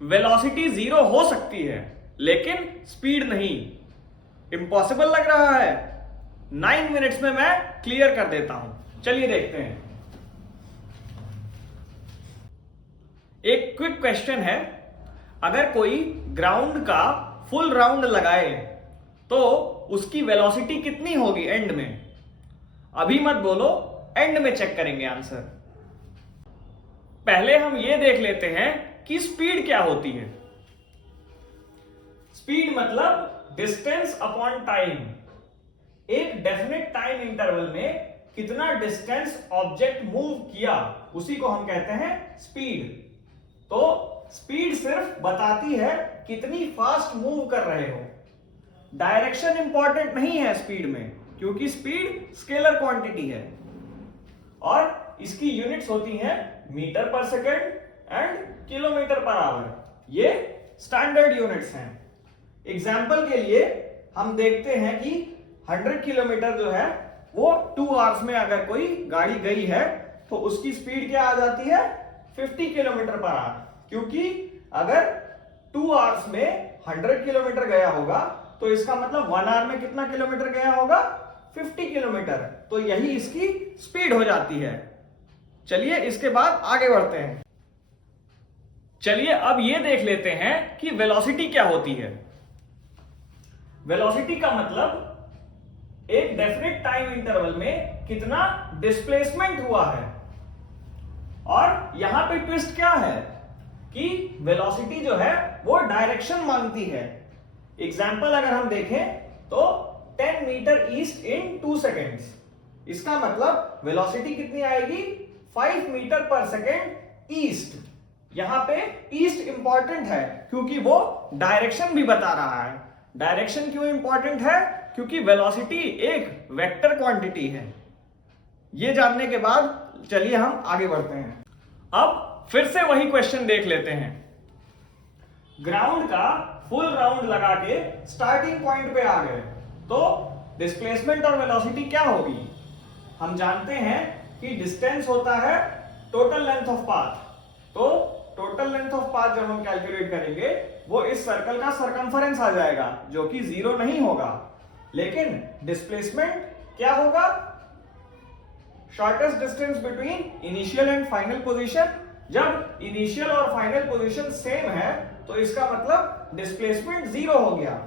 Velocity zero हो सकती है लेकिन स्पीड नहीं। इंपॉसिबल लग रहा है? 9 मिनट्स में मैं क्लियर कर देता हूं। चलिए देखते हैं। एक क्विक क्वेश्चन है, अगर कोई ग्राउंड का फुल राउंड लगाए तो उसकी वेलोसिटी कितनी होगी एंड में? अभी मत बोलो, एंड में चेक करेंगे आंसर। पहले हम ये देख लेते हैं कि स्पीड क्या होती है। स्पीड मतलब डिस्टेंस अपॉन टाइम। एक डेफिनेट टाइम इंटरवल में कितना डिस्टेंस ऑब्जेक्ट मूव किया उसी को हम कहते हैं स्पीड। तो स्पीड सिर्फ बताती है कितनी फास्ट मूव कर रहे हो। डायरेक्शन इंपॉर्टेंट नहीं है स्पीड में, क्योंकि स्पीड स्केलर क्वांटिटी है और इसकी यूनिट्स होती हैं मीटर पर second and kilometre per hour. ये स्टैंडर्ड यूनिट्स हैं। एग्जाम्पल के लिए हम देखते हैं कि 100 किलोमीटर जो है वो 2 आवर्स में अगर कोई गाड़ी गई है तो उसकी स्पीड क्या आ जाती है? 50 किलोमीटर पर आवर। क्योंकि अगर 2 आवर्स में 100 किलोमीटर गया होगा तो इसका मतलब 1 आवर में कितना किलोमीटर गया होगा? 50 किलोमीटर। तो यही इसकी स्पीड हो जाती है। चलिए इसके बाद आगे बढ़ते हैं। चलिए अब ये देख लेते हैं कि वेलोसिटी क्या होती है। वेलोसिटी का मतलब एक डेफिनेट टाइम इंटरवल में कितना डिस्प्लेसमेंट हुआ है। और यहां पे ट्विस्ट क्या है कि वेलोसिटी जो है वो डायरेक्शन मांगती है। एग्जाम्पल अगर हम देखें तो 10 मीटर ईस्ट इन 2 सेकेंड्स। इसका मतलब वेलोसिटी कितनी आएगी? 5 मीटर पर सेकेंड ईस्ट। यहां पे ईस्ट इंपॉर्टेंट है क्योंकि वो डायरेक्शन भी बता रहा है। डायरेक्शन क्यों इंपॉर्टेंट है? क्योंकि वेलोसिटी एक वेक्टर क्वांटिटी है। ये जानने के बाद चलिए हम आगे बढ़ते हैं। अब फिर से वही क्वेश्चन देख लेते हैं। ग्राउंड का फुल राउंड लगा के स्टार्टिंग पॉइंट पे आ गए तो डिस्प्लेसमेंट और वेलोसिटी क्या होगी? हम जानते हैं कि डिस्टेंस होता है टोटल लेंथ ऑफ पाथ। तो टोटल लेंथ ऑफ पाथ जब हम कैलकुलेट करेंगे वो इस सर्कल का सरकमफरेंस आ जाएगा, जो कि 0 नहीं होगा। लेकिन डिस्प्लेसमेंट क्या होगा? Shortest distance between initial and final position. जब इनिशियल और फाइनल पोजीशन सेम है तो इसका मतलब डिस्प्लेसमेंट 0 हो गया।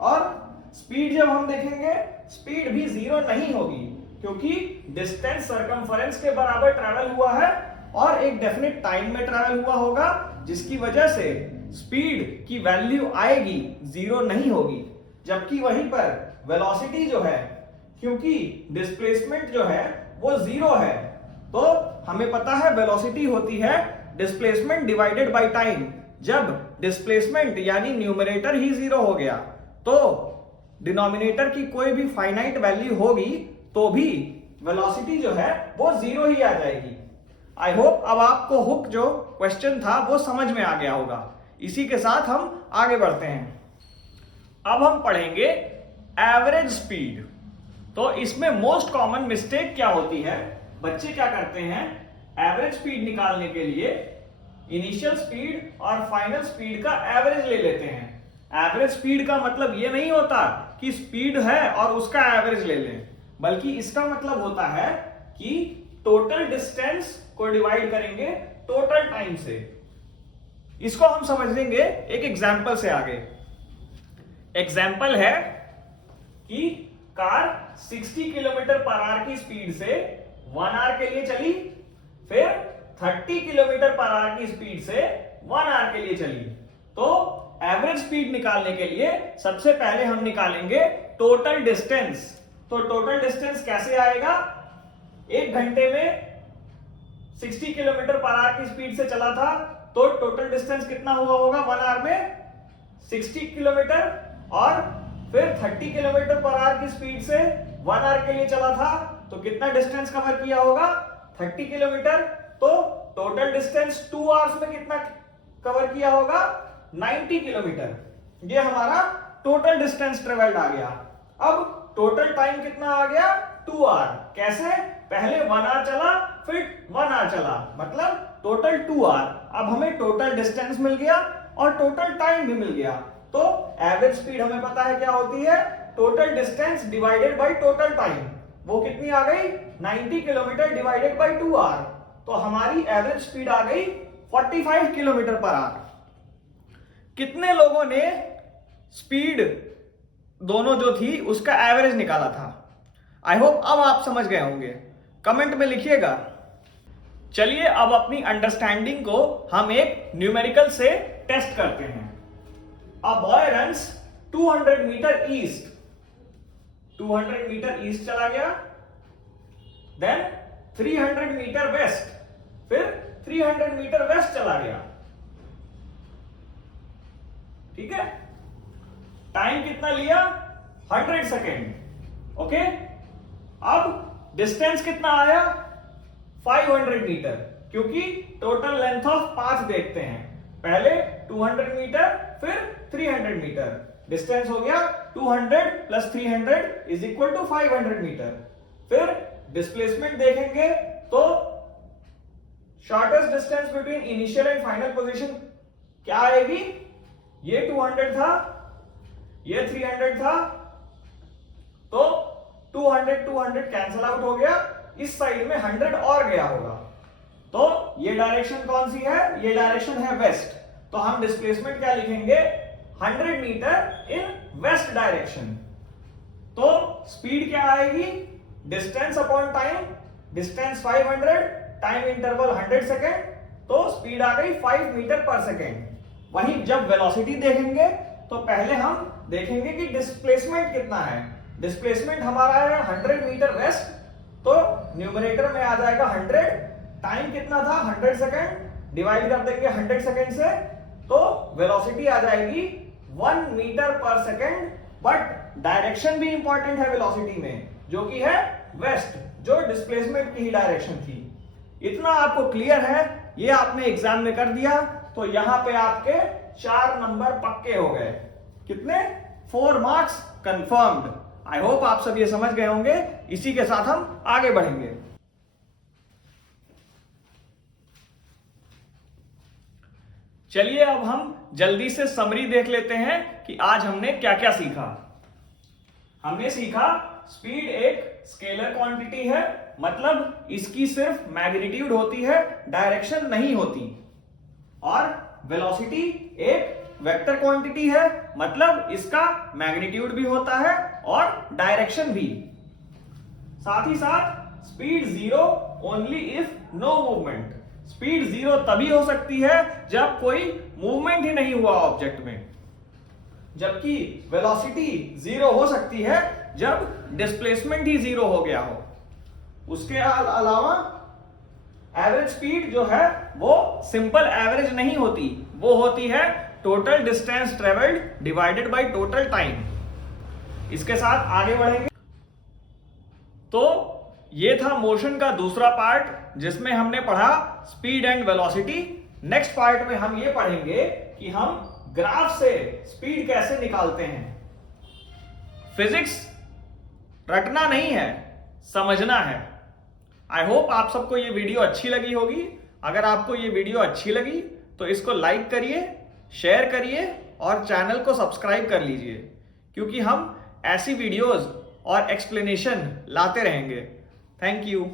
और स्पीड जब हम देखेंगे, स्पीड भी 0 नहीं होगी, क्योंकि डिस्टेंस सरकमफरेंस के बराबर ट्रैवल हुआ है और एक डेफिनेट टाइम में ट्रैवल हुआ होगा, जिसकी वजह से स्पीड की वैल्यू आएगी, 0 नहीं होगी। जबकि वहीं पर वेलोसिटी जो है, क्योंकि डिस्प्लेसमेंट जो है वो 0 है, तो हमें पता है वेलोसिटी होती है डिस्प्लेसमेंट डिवाइडेड बाय टाइम। जब डिस्प्लेसमेंट यानी न्यूमरेटर ही 0 हो गया तो डिनोमिनेटर की कोई भी फाइनाइट वैल्यू होगी तो भी वेलोसिटी जो है वो 0 ही आ जाएगी। आई होप अब आपको हुक जो क्वेश्चन था वो समझ में आ गया होगा। इसी के साथ हम आगे बढ़ते हैं। अब हम पढ़ेंगे एवरेज स्पीड। तो इसमें मोस्ट कॉमन मिस्टेक क्या होती है? बच्चे क्या करते हैं, एवरेज स्पीड निकालने के लिए इनिशियल स्पीड और फाइनल स्पीड का एवरेज ले लेते हैं। एवरेज स्पीड का मतलब ये नहीं होता कि स्पीड है और उसका एवरेज ले लें, बल्कि इसका मतलब होता है कि टोटल डिस्टेंस को डिवाइड करेंगे टोटल टाइम से। इसको हम समझ लेंगे एक एग्जाम्पल से आगे। एग्जाम्पल है कि कार 60 किलोमीटर पर आवर की स्पीड से 1 आवर के लिए चली, फिर 30 किलोमीटर पर आवर की स्पीड से 1 आवर के लिए चली। तो एवरेज स्पीड निकालने के लिए सबसे पहले हम निकालेंगे टोटल डिस्टेंस। तो टोटल डिस्टेंस कैसे आएगा? 1 घंटे में 60 किलोमीटर पर आवर की स्पीड से चला था तो टोटल डिस्टेंस कितना हुआ होगा 1 आवर में? 60 किलोमीटर। और फिर 30 किलोमीटर पर आवर की स्पीड से 1 आवर के लिए चला था तो कितना डिस्टेंस कवर किया होगा? 30 किलोमीटर। तो टोटल डिस्टेंस 2 आवर्स में कितना कवर किया होगा? 90 किलोमीटर। ये हमारा टोटल डिस्टेंस ट्रेवल्ड आ गया। अब टोटल टाइम कितना आ गया? 2 आवर। कैसे? पहले 1 आवर चला, फिर 1 आवर चला, मतलब टोटल 2 आवर। अब हमें टोटल डिस्टेंस मिल गया और टोटल टाइम भी मिल गया। तो एवरेज स्पीड हमें पता है क्या होती है, total distance divided by total time. वो कितनी आ गई, 90 किलोमीटर डिवाइडेड बाय 2 आवर। तो हमारी एवरेज स्पीड आ गई 45 किलोमीटर पर आवर। कितने लोगों ने स्पीड दोनों जो थी उसका एवरेज निकाला था? आई होप अब आप समझ गए होंगे, कमेंट में लिखिएगा। चलिए अब अपनी अंडरस्टैंडिंग को हम एक न्यूमेरिकल से टेस्ट करते हैं। A boy runs 200 metre east, 200 metre east चला गया, देन 300 मीटर वेस्ट, फिर 300 मीटर वेस्ट चला गया। ठीक है, टाइम कितना लिया, 100 सेकेंड। ओके, अब डिस्टेंस कितना आया, 500 मीटर, क्योंकि टोटल लेंथ ऑफ पाथ देखते हैं। पहले 200 मीटर, फिर 300 मीटर। डिस्टेंस हो गया 200 plus 300 is equal to 500 metre. फिर डिस्प्लेसमेंट देखेंगे तो shortest distance between initial and final position क्या आएगी, ये 200 था, ये 300 था, तो 200 कैंसिल आउट हो गया। इस साइड में 100 और गया होगा, तो ये डायरेक्शन कौन सी है, ये डायरेक्शन है वेस्ट। तो हम डिस्प्लेसमेंट क्या लिखेंगे, 100 मीटर इन वेस्ट डायरेक्शन। तो स्पीड क्या आएगी, distance upon time, distance 500, time interval 100 second, तो स्पीड आ गई 5 मीटर पर सेकेंड। वहीं जब वेलोसिटी देखेंगे तो पहले हम देखेंगे कि डिस्प्लेसमेंट कितना है। डिस्प्लेसमेंट हमारा है 100 मीटर वेस्ट, तो न्यूमरेटर में आ जाएगा 100, टाइम कितना था 100 सेकेंड, डिवाइड कर देंगे 100 सेकेंड से, तो वेलोसिटी आ जाएगी 1 मीटर पर सेकेंड। बट डायरेक्शन भी इंपॉर्टेंट है वेलोसिटी में, जो कि है वेस्ट, जो डिस्प्लेसमेंट की ही डायरेक्शन थी। इतना आपको क्लियर है, ये आपने एग्जाम में कर दिया, तो यहां पे आपके 4 नंबर पक्के हो गए। कितने, 4 मार्क्स कंफर्म्ड। आई होप आप सब ये समझ गए होंगे। इसी के साथ हम आगे बढ़ेंगे। चलिए अब हम जल्दी से समरी देख लेते हैं कि आज हमने क्या क्या सीखा। हमने सीखा स्पीड एक स्केलर क्वांटिटी है, मतलब इसकी सिर्फ मैग्नीट्यूड होती है, डायरेक्शन नहीं होती। और वेलोसिटी एक वेक्टर क्वांटिटी है, मतलब इसका मैग्नीट्यूड भी होता है और डायरेक्शन भी। साथ ही साथ speed 0 only if no movement. Speed 0 तभी हो सकती है जब कोई मूवमेंट ही नहीं हुआ ऑब्जेक्ट में, जबकि वेलोसिटी 0 हो सकती है जब डिस्प्लेसमेंट ही 0 हो गया हो। उसके अलावा एवरेज स्पीड जो है वो सिंपल एवरेज नहीं होती, वो होती है total distance travelled divided by total time. इसके साथ आगे बढ़ेंगे। तो ये था मोशन का दूसरा पार्ट, जिसमें हमने पढ़ा speed and velocity. Next part में हम ये पढ़ेंगे कि हम ग्राफ से स्पीड कैसे निकालते हैं। फिजिक्स रटना नहीं है, समझना है। आई होप आप सबको ये वीडियो अच्छी लगी होगी। अगर आपको ये वीडियो अच्छी लगी तो इसको लाइक करिए, शेयर करिए और चैनल को सब्सक्राइब कर लीजिए, क्योंकि हम ऐसी वीडियोस और एक्सप्लेनेशन लाते रहेंगे। Thank you.